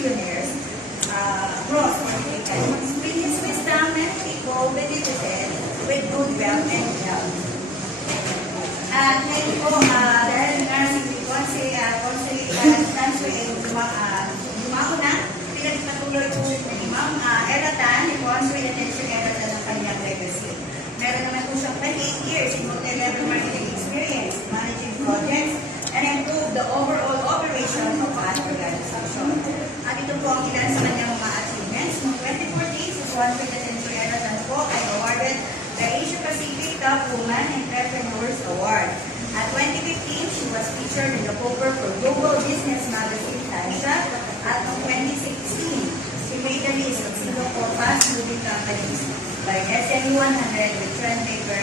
billionaires across Philippine countries. Brings wisdom and people benefited with good wealth and health. At ngayon po, dahil nga si Conse Dumao na, pinagpatuloy po ni Ma'am Eratan, ni Conse Attention Eratan ng kanyang legacy. Meron naman po siyang 28 years in multi-level marketing experience, managing projects, and improve the overall operation of an organization. At ito po ang ilan sa kanyang mga achievements. Noong 2014, si Conse Attention Eratan po ay awarded the Asia Pacific Top Woman Entrepreneurs Award. At 2015, she was featured in the cover for Global Business Magazine Asia. At noong 2016, she made the list of Singapore fast-moving companies by SME 100 with trend maker